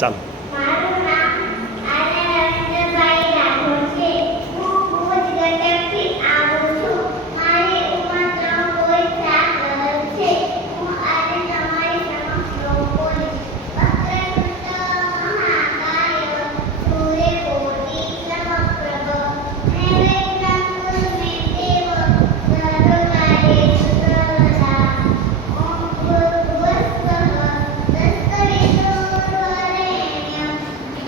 ચાલો. મારું નામ આર્યા રવિન્દ્રભાઈ રાઠોડ છે. હું ભુજ ગટકથી આવું છું. મારી ઉંમર 3.7 વર્ષ છે. હું આજે તમારી સમક્ષ શ્લોક બોલીશ. વક્રતુંડ મહાકાય સૂર્યકોટિ સમપ્રભ નિર્વિઘ્नं કુરુ મે દેવ સર્વકાર્યેષુ સર્વદા. ઓમ ભૂર્ભુવઃ તત્સવિતુર્વરેણ્યં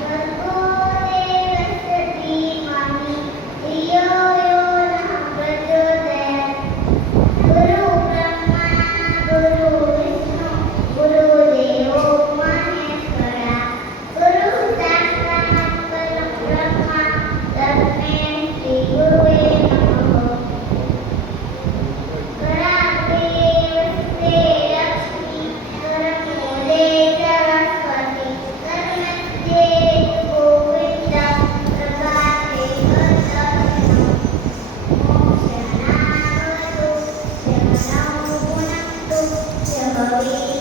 ભર્ગો દેવસ્ય ધીમહિ ધિયો યો નઃ પ્રચોદયાत्. ગુરુ બ્રહ્મા ગુરુ વિષ્ણુ ગુરુદેવો મહેશ્વરા. ગુરુ સાક્ષાત પરબ્રહ્મ તસ્મૈ શ્રી ગુરવે નમઃ. કરાગ્રે વસ્તે લક્ષ્મી કરમૂલે સરસ્વતી કર્મધ્યે ગોવિંદં પ્રભાતે કરદર્શનम्. ઓમ શરણાગતો શરણો ભુનક્તુ જય